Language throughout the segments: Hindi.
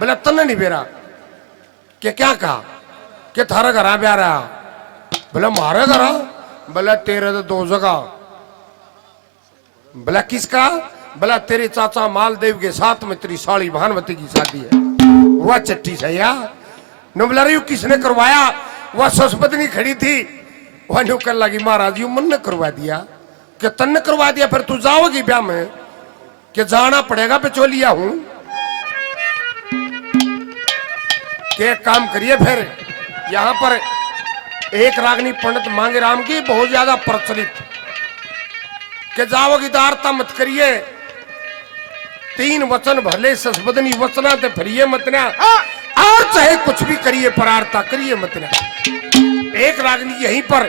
बोला तन्ने नहीं बेरा कि क्या कहा कि थारा घर ब्याह रहा। बोला मारे घर। बोला तेरे तो 2 जगह। बोला किसका? बोला तेरे चाचा मालदेव के साथ में तेरी साली भानुमति की शादी है। वह चट्टी सैया नो बोला रही किसने करवाया? वह ससपत्नी खड़ी थी। वह नो कर लगी महाराज यू मन ने करवा दिया कि तन ने करवा दिया फिर तू जाओगी ब्याह में कि जाना पड़ेगा बिचौलिया हूं के काम करिए। फिर यहां पर एक रागनी पंडित मांगेराम की बहुत ज्यादा प्रचलित कि जाओगी तो आरता मत करिए 3 वचन भरले ससबदनी वचना ते फिर ये मतना और चाहे कुछ भी करिए पर आरता करिए मतना। एक रागनी यहीं पर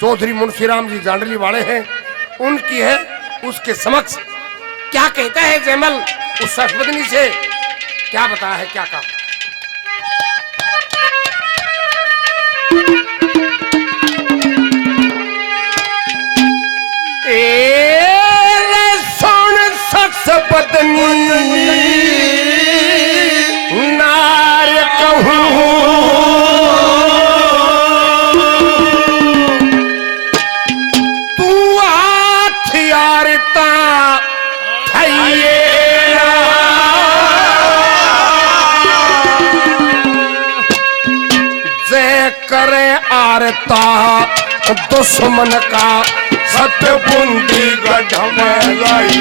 चौधरी मुंशीराम जी जांडली वाले हैं उनकी है। उसके समक्ष क्या कहता है जयमल उस ससबदनी से क्या बताया है क्या कहा? ससबदनी नार कहूं तू हथियारता थैये जय करे आरता दुश्मन का सत्य बूंदी गढ़ में लाई।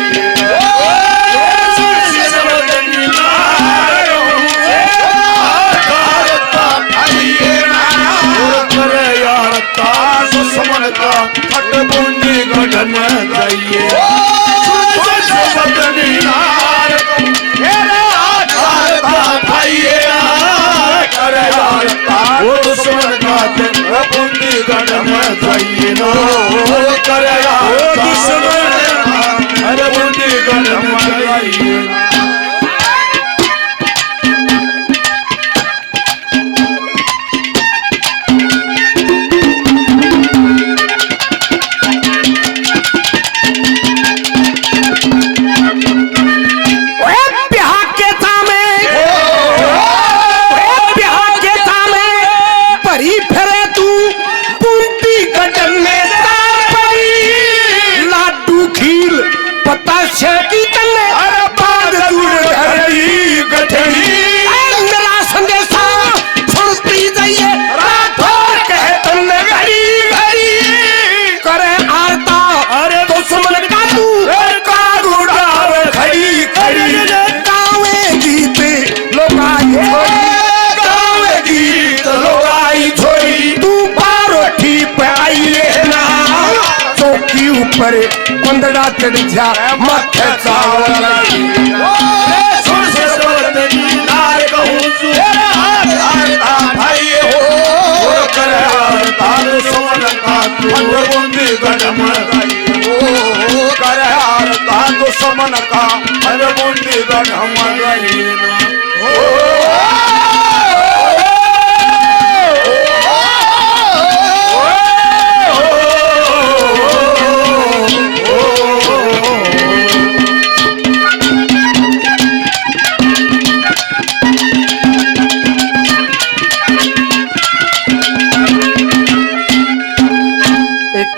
पंदड़ा चढ़ जा माथे चावल भाई हो दुश्मन का बुंदी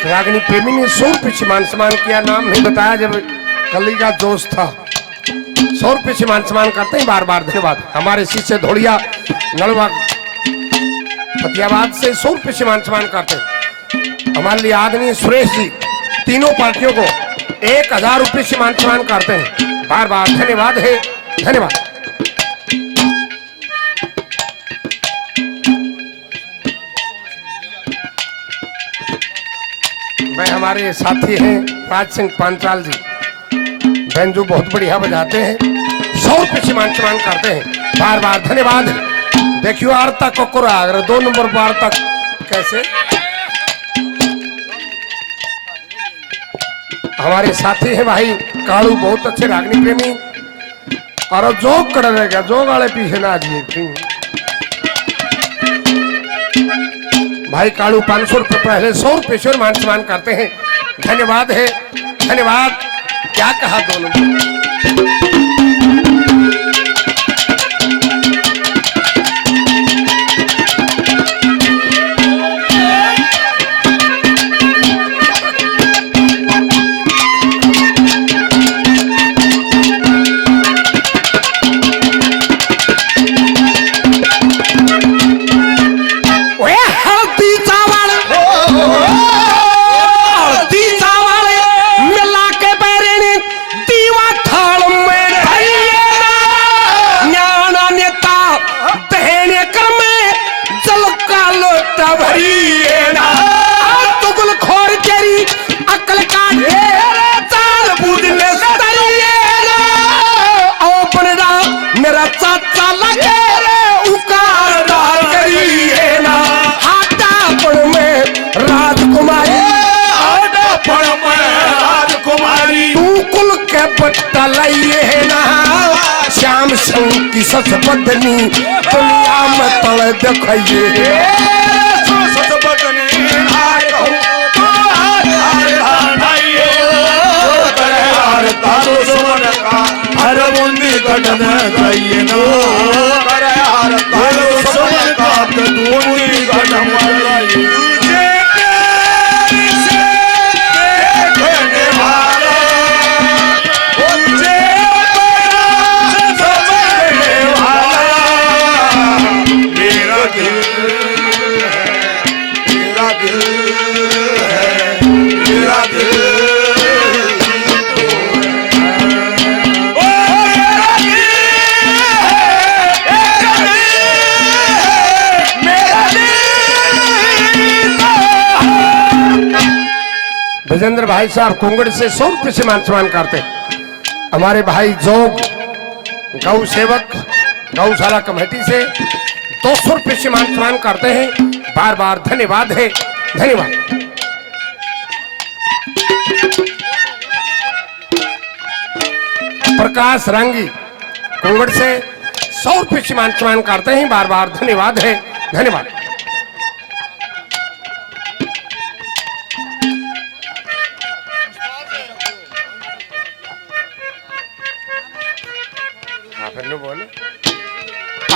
रागनी प्रेमी ने 100 रुपये सम्मान किया। नाम नहीं बताया जब कली का जोश था। 100 रुपये सम्मान करते हैं बार बार धन्यवाद। हमारे शिष्य धोड़िया नलवा फतियाबाद से 100 रुपये सम्मान करते हैं। हमारे लिए आदमी सुरेश जी तीनों पार्टियों को 1000 रुपये सम्मान करते हैं। बार बार धन्यवाद है धन्यवाद। मैं हमारे साथी हैं राज सिंह पांचाल जी बैंजो बहुत बढ़िया बजाते हैं। 100 रुपये सम्मान करते हैं बार बार धन्यवाद। देखियो आरता कोकुरा अगर 2 नंबर पर आरता कैसे हमारे साथी हैं भाई कालू बहुत अच्छे रागनी प्रेमी और जोग कर रहेगा जोग वाले पीछे ना आजिए भाई कालू 500 रुपये पहले 100 रुपये सम्मान करते हैं धन्यवाद है धन्यवाद। क्या कहा दोनों बात भरी है ना तुगल खोर तेरी अकल का ढेर चाल बुझने सरिए ना ओ बनरा मेरा चाचा लगे रे उकारा करी है ना हाटा पड़ में राजकुमारी हाटा पड़ में राजकुमारी तू कुल के पट्टा लाइए है ना श्याम सिंह की सस बदनी दुनिया में तले दिखाइए सस बदनी आए कहूं तो तारो सोन का हर बूंदी गठन गाइए नो करे हर तारो सोन का बूंदी गठन गाइए विजेंद्र भाई साहब कुंगड़ से 100 रुपये से मान सम्मान करते। हमारे भाई जोग गौ सेवक गौशाला कमेटी से 200 रुपये से मान सम्मान करते हैं। बार बार धन्यवाद है, धन्यवाद। प्रकाश रंगी कुंगड़ से 100 रुपये से मान सम्मान करते हैं। बार बार धन्यवाद है, धन्यवाद।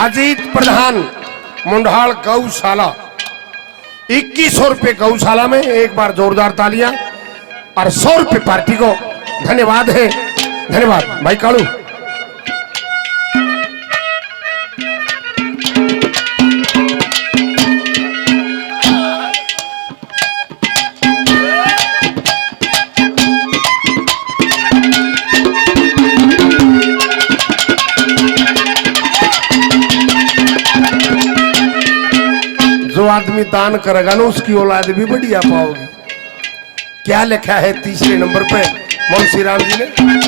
अजीत प्रधान मुंडाल गौशाला 2100 रुपये गौशाला में, एक बार जोरदार तालियां और 100 रुपये पार्टी को धन्यवाद है, धन्यवाद भाई कालू। जो आदमी दान करेगा ना उसकी औलाद भी बढ़िया पाओगी। क्या लिखा है तीसरे नंबर पे मुंशी राम जी ने?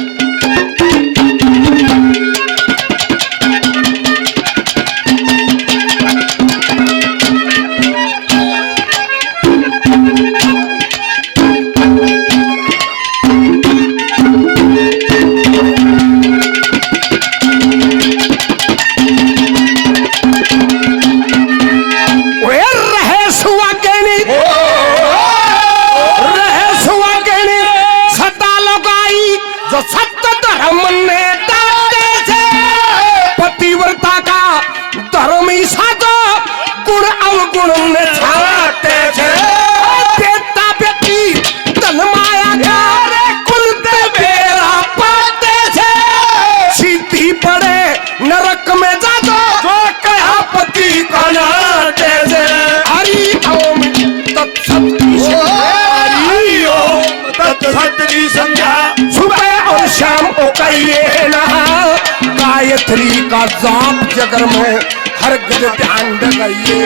सुबह और शाम को कहिए ना गायत्री का जाप जगर में हर गज ध्यान लगाइए।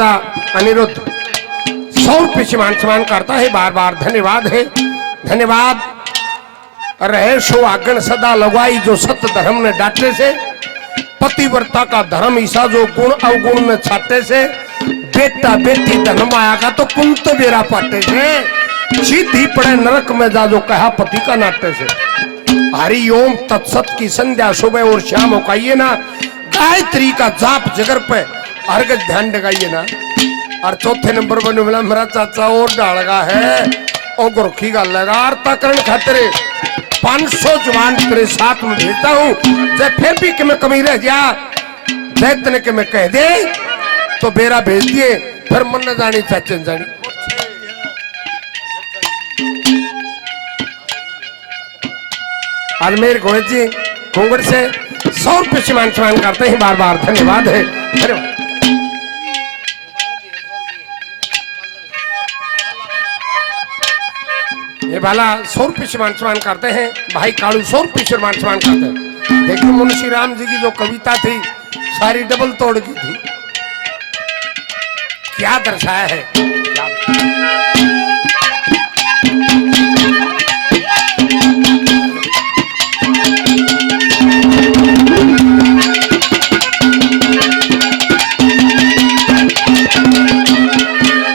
चाचा अनिरुद्ध 100 रुपये सम्मान करता है, बार बार धन्यवाद है, धन्यवाद। रहे सुहागन सदा लगवाई जो सत्य धर्म ने डांटे से, पतिव्रता का धर्म ईसा जो गुण अवगुण में छाटे से, बेटा बेटी धन माया का तो कुंत बेरा पाटे से, सीधी पड़े नरक में जा जो कहा पति का नाट्य से। हरि ओम तत्सत की संध्या सुबह और शाम होकाइए ना, गायत्री का जाप जगर पे अर्घ ध्यान लगाइए ना। और चौथे नंबर पर मिला मेरा चाचा और डालगा है और गुरखी का लगा करण खातिर 500 जवान तेरे साथ में भेजता हूँ, जब फिर भी कि मैं कमी रह जा दैतने के मैं कह दे तो बेरा भेज दिए, फिर मन न जानी चाचे न जानी। अजमेर गोविंद जी घूंगड़ से 100 रुपये सम्मान करते हैं, बार बार धन्यवाद है, धन्यवाद। ये बाला 100 रुपये सम्मान करते हैं, भाई कालू 100 रुपये सम्मान करते हैं। देखिए मुंशी राम जी की जो कविता थी सारी डबल तोड़ की थी, क्या दर्शाया है।